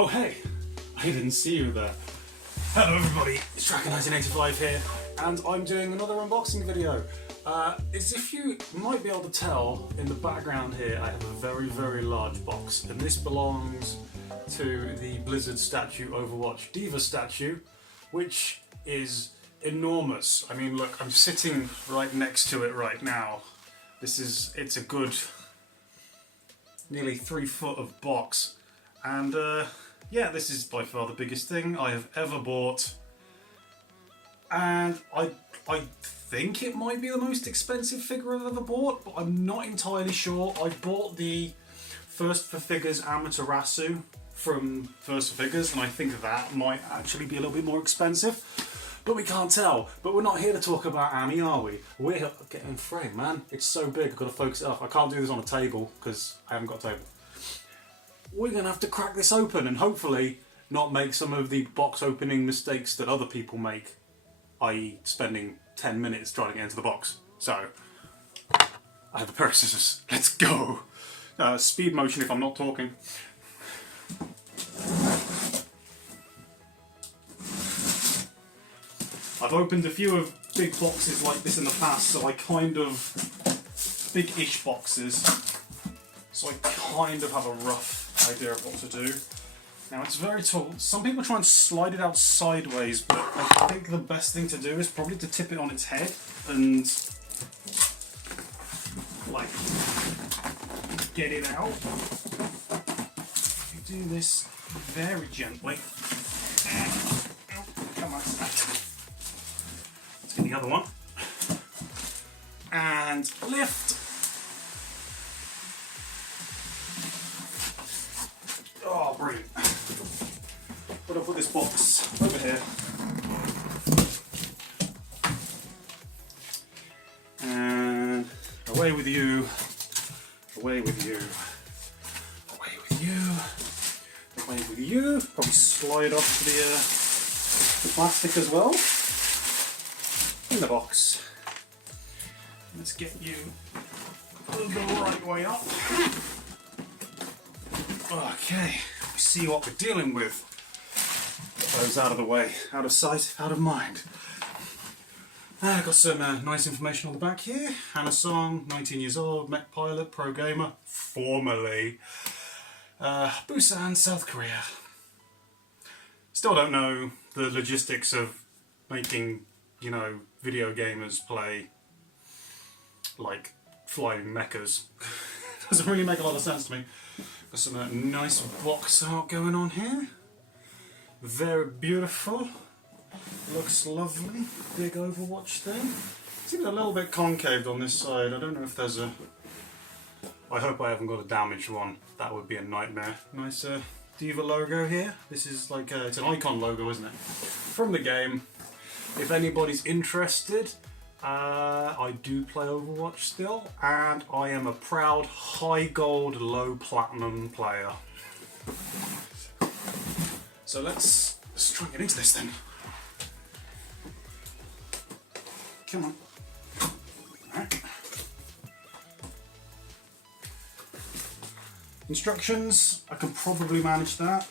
Oh hey, I didn't see you there. Hello everybody, it's Tracker1985 here, and I'm doing another unboxing video. As if you might be able to tell in the background here, I have a very large box, and this belongs to the Blizzard statue Overwatch Diva statue, which is enormous. I mean look, I'm sitting right next to it right now. It's a good nearly 3 foot of box, and yeah, this is by far the biggest thing I have ever bought, and I think it might be the most expensive figure I've ever bought, but I'm not entirely sure. I bought the First for Figures Amaterasu from First for Figures, and I think that might actually be a little bit more expensive, but we can't tell. But we're not here to talk about Annie, are we? We're getting frame, man. It's so big, I've got to focus it up. I can't do this on a table because I haven't got a table. We're going to have to crack this open and hopefully not make some of the box opening mistakes that other people make, i.e. spending 10 minutes trying to get into the box. So, I have a pair of scissors. Let's go! Speed motion if I'm not talking. I've opened a few of big boxes like this in the past, so I kind of... big-ish boxes. So I kind of have a rough idea of what to do. Now it's very tall. Some people try and slide it out sideways, but I think the best thing to do is probably to tip it on its head and like get it out. You do this very gently. Oh, come on. Let's get the other one. And lift. Oh, brilliant. But I'll put this box over here. And away with you. Away with you. Away with you. Away with you. Probably slide off the plastic as well. In the box. Let's get you the right way up. Okay, we see what we're dealing with. Get those out of the way, out of sight, out of mind. I've got some nice information on the back here. Hannah Song, 19 years old, mech pilot, pro gamer, formerly Busan, South Korea. Still don't know the logistics of making, you know, video gamers play like flying mechas. Doesn't really make a lot of sense to me. Got some nice box art going on here. Very beautiful. Looks lovely. Big Overwatch thing. Seems a little bit concaved on this side. I don't know if there's a... I hope I haven't got a damaged one. That would be a nightmare. Nice Diva logo here. This is like it's an icon logo, isn't it? From the game. If anybody's interested, I do play Overwatch still, and I am a proud high gold, low platinum player. So let's try and get into this then. Come on. Right. Instructions, I can probably manage that.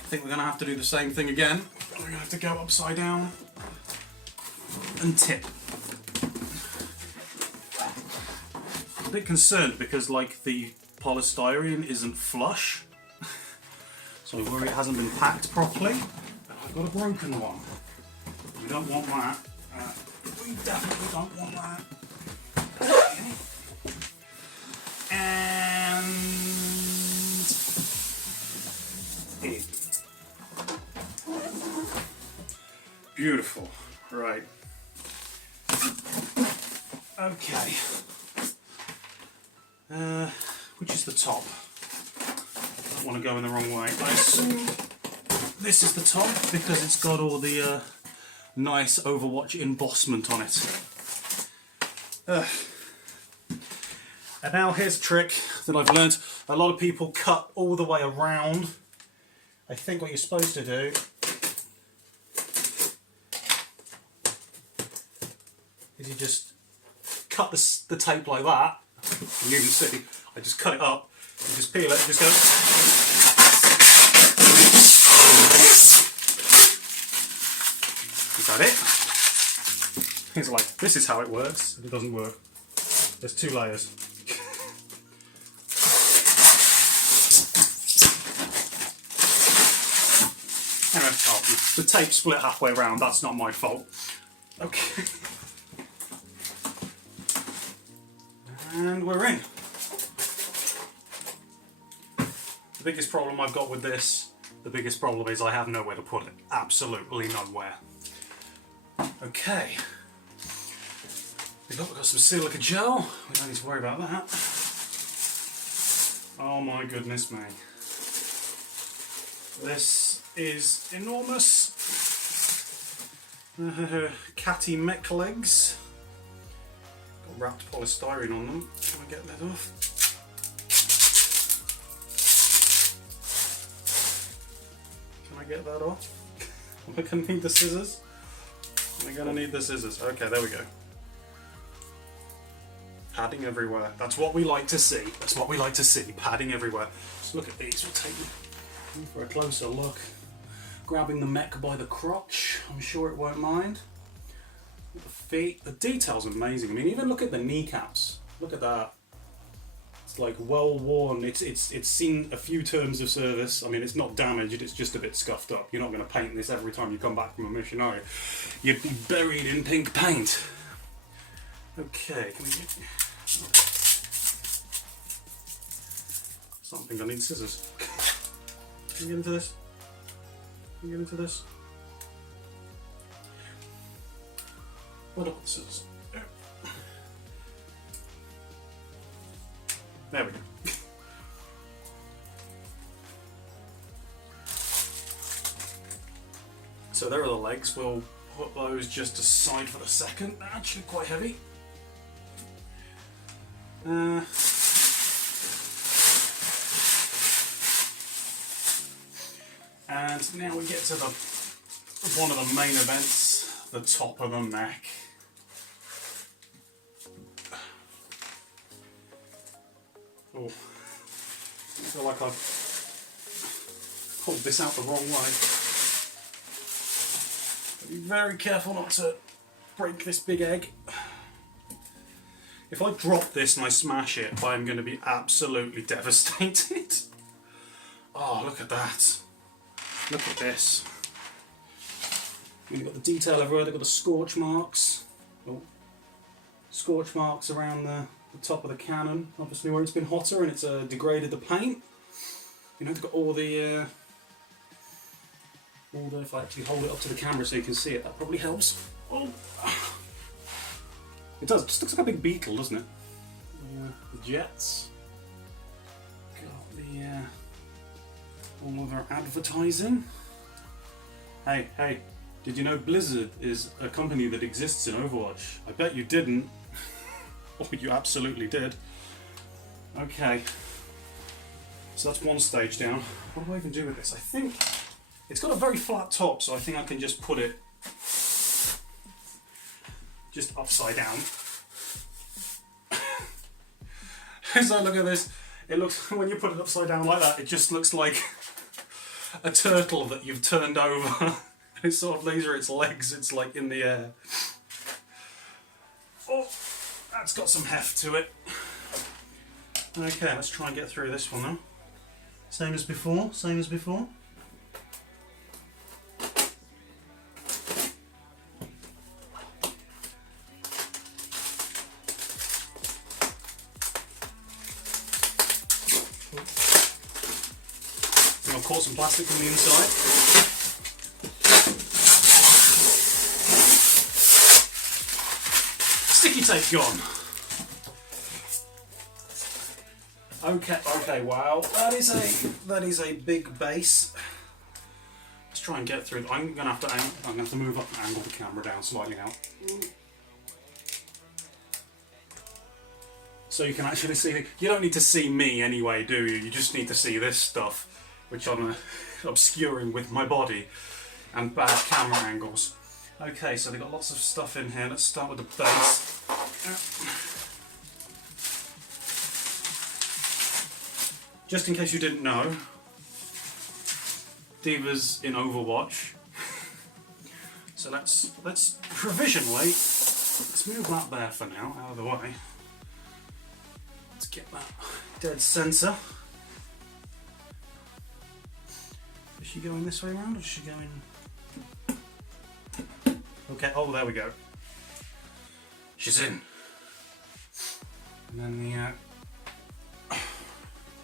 I think we're going to have to do the same thing again. We're going to have to go upside down and tip. I'm a bit concerned because like the polystyrene isn't flush, so I worry it hasn't been packed properly. But I've got a broken one. We don't want that. We definitely don't want that. Okay. And in. Beautiful. Right. Okay. Which is the top? I don't want to go in the wrong way. I assume this is the top because it's got all the nice Overwatch embossment on it. And now here's a trick that I've learned. A lot of people cut all the way around. I think what you're supposed to do is you just cut the tape like that, and you can see I just cut it up You just peel it, just go. Is that it? It's like, this is how it works. It doesn't work. There's 2 layers. Anyway, oh, the tape split halfway around. That's not my fault. Okay. And we're in. The biggest problem I've got with this, the biggest problem is I have nowhere to put it. Absolutely nowhere. Okay. We've got some silica gel. We don't need to worry about that. Oh my goodness me. This is enormous. Catty mech legs. Got wrapped polystyrene on them. Can I get that off? Can I get that off? Am I going to need the scissors? Am I going to need the scissors? Okay, there we go. Padding everywhere. That's what we like to see. That's what we like to see. Padding everywhere. Just look at these. We'll take them for a closer look. Grabbing the mech by the crotch. I'm sure it won't mind. The feet. The detail's amazing. I mean, even look at the kneecaps. Look at that. It's like well worn. It's seen a few terms of service. I mean, it's not damaged. It's just a bit scuffed up. You're not going to paint this every time you come back from a mission, are you? You'd be buried in pink paint. Okay, can we get... Something, I need scissors. Can we get into this? Can we get into this? What about the scissors? There we go. So there are the legs. We'll put those just aside for the second. They're actually quite heavy. And now we get to one of the main events, the top of the mech. Oh, I feel like I've pulled this out the wrong way. Be very careful not to break this big egg. If I drop this and I smash it, I'm going to be absolutely devastated. Oh, look at that. Look at this. You've got the detail everywhere, they've got the scorch marks. Oh. Scorch marks around the top of the cannon, obviously where it's been hotter and it's degraded the paint. You know, they've got all the, if I actually hold it up to the camera so you can see it, that probably helps. Oh. It does, it just looks like a big beetle, doesn't it? The jets. Got the, all of our advertising. Hey, did you know Blizzard is a company that exists in Overwatch? I bet you didn't. Or you absolutely did. Okay. So that's one stage down. What do I even do with this? I think it's got a very flat top, so I think I can just put it just upside down. So look at this. It looks, when you put it upside down like that, it just looks like a turtle that you've turned over. It sort of lays its legs, it's like in the air. Oh, that's got some heft to it. Okay, let's try and get through this one now. Same as before, same as before. I've caught some plastic from the inside. Sticky tape gone. Okay, wow, that is a big base. Let's try and get through. I'm gonna have to move up and angle the camera down slightly now, so you can actually see. You don't need to see me anyway, do you? You just need to see this stuff, which I'm obscuring with my body and bad camera angles. Okay, so they've got lots of stuff in here. Let's start with the base. just in case you didn't know, Diva's in Overwatch. So let's provisionally, let's move that there for now, out of the way. Let's get that dead centre. Is she going this way around or is she going... Okay, oh there we go. She's in. And then the...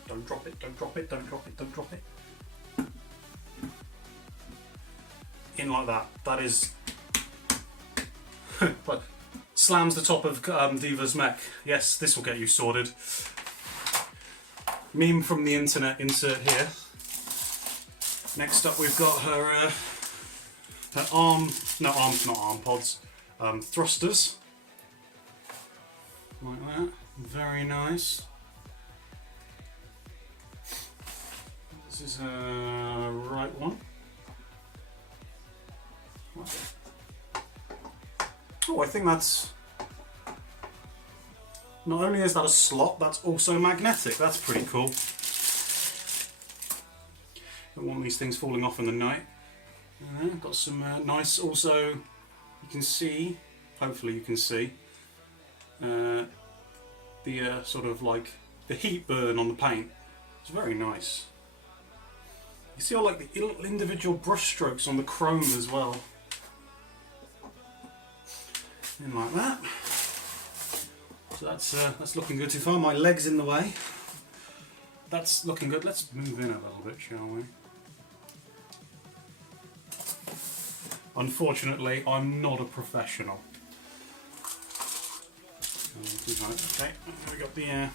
Don't drop it, don't drop it, don't drop it, don't drop it. In like that. That is... but slams the top of Diva's mech. Yes, this will get you sorted. Meme from the internet, insert here. Next up we've got her arm pods, thrusters. Like that. Very nice. This is her right one. Oh, I think that's... Not only is that a slot, that's also magnetic. That's pretty cool. Don't want these things falling off in the night. Got some nice, also, you can see, hopefully you can see, the sort of like the heat burn on the paint. It's very nice. You see all like the little individual brush strokes on the chrome as well. And like that. So that's looking good too far. My leg's in the way. That's looking good. Let's move in a little bit, shall we? Unfortunately, I'm not a professional. Okay, we got the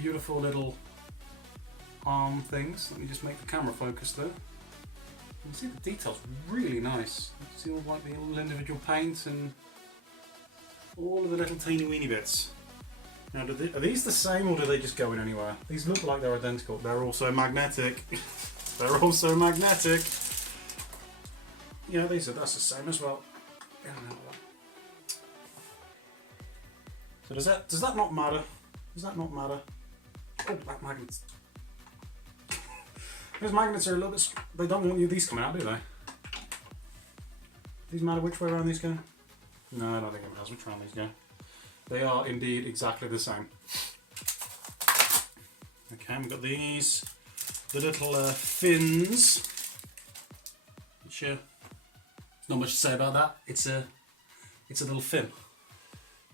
beautiful little arm things. Let me just make the camera focus there. You can see the details really nice. You can see all like the little individual paint and all of the little teeny weeny bits. Now, are these the same or do they just go in anywhere? These look like they're identical. They're also magnetic. They're also magnetic. Yeah, that's the same as well. So does that not matter? Does that not matter? Oh, black magnets. Those magnets are a little bit... They don't want these coming out, do they? These matter which way around these go? No, I don't think it matters which way around these go. They are indeed exactly the same. Okay, we've got these. The little fins. Which, not much to say about that. It's a little fin.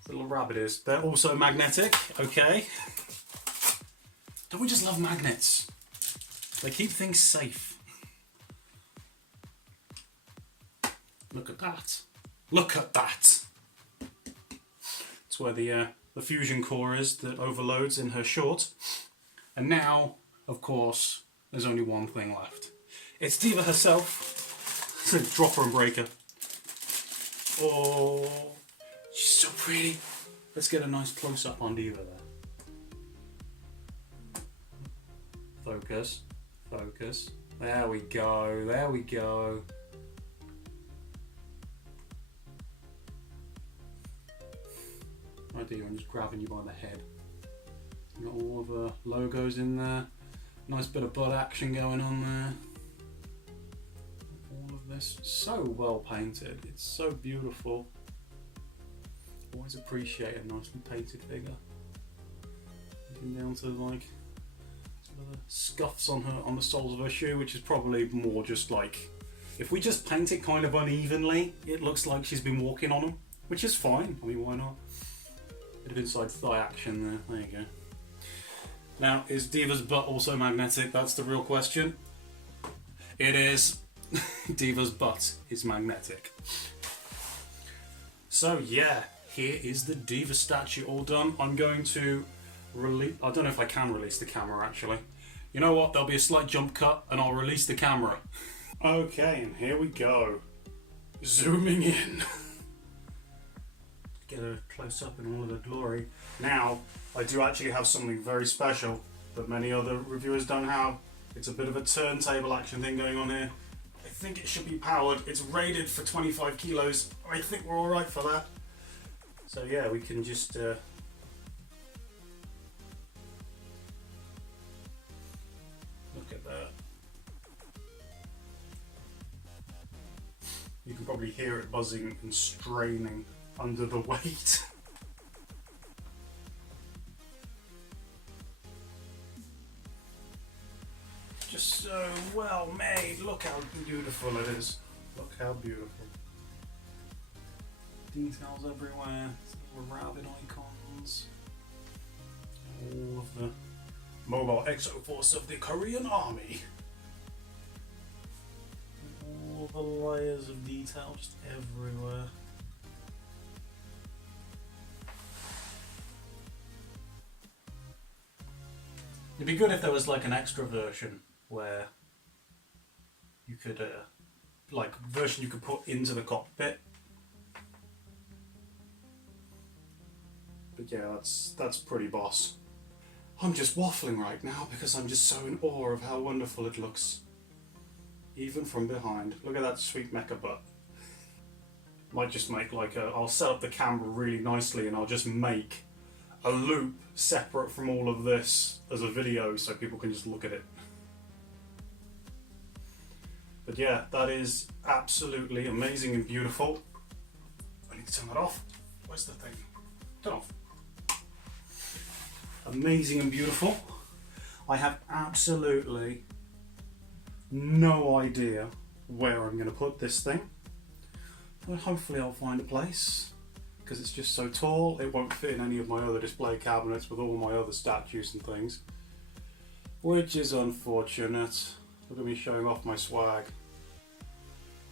The little rabbit is. They're also magnetic, okay. Don't we just love magnets? They keep things safe. Look at that. Look at that. That's where the fusion core is that overloads in her short. And now, of course, there's only one thing left. It's Diva herself. Dropper and breaker. Oh, she's so pretty. Let's get a nice close-up on Diva there. Focus. Focus. There we go. There we go. Right, Diva, I'm just grabbing you by the head. Got all of the logos in there. Nice bit of butt action going on there. All of this. So well painted. It's so beautiful. Always appreciate a nicely painted figure. Even down to like the scuffs on the soles of her shoe, which is probably more just like, if we just paint it kind of unevenly, it looks like she's been walking on them, which is fine. I mean, why not? Bit of inside thigh action there. There you go. Now, is Diva's butt also magnetic? That's the real question. It is. Diva's butt is magnetic. So yeah, here is the Diva statue all done. I'm going to release... I don't know if I can release the camera actually. You know what? There'll be a slight jump cut and I'll release the camera. Okay, and here we go. Zooming in. Get a close up in all of her glory. Now, I do actually have something very special that many other reviewers don't have. It's a bit of a turntable action thing going on here. I think it should be powered. It's rated for 25 kilos. I think we're alright for that. So yeah, we can just can probably hear it buzzing and straining under the weight. Just so well made. Look how beautiful it is. Look how beautiful. Details everywhere. Little rabbit icons. All of the mobile exo force of the Korean Army. All the layers of detail just everywhere. It'd be good if there was like an extra version where you could, like, version you could put into the cockpit. But yeah, that's pretty boss. I'm just waffling right now because I'm just so in awe of how wonderful it looks. Even from behind. Look at that sweet mecha butt. Might just make like I'll set up the camera really nicely and I'll just make a loop separate from all of this as a video so people can just look at it. But yeah, that is absolutely amazing and beautiful. I need to turn that off. Where's the thing? Turn off. Amazing and beautiful. I have absolutely no idea where I'm going to put this thing. But hopefully I'll find a place, because it's just so tall it won't fit in any of my other display cabinets with all my other statues and things, which is unfortunate. Look at me showing off my swag.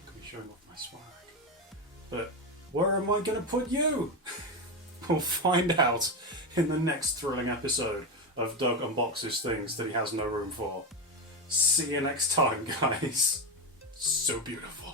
Look at me showing off my swag. But where am I going to put you? We'll find out in the next thrilling episode of Doug Unboxes Things that he has no room for. See you next time, guys. So beautiful.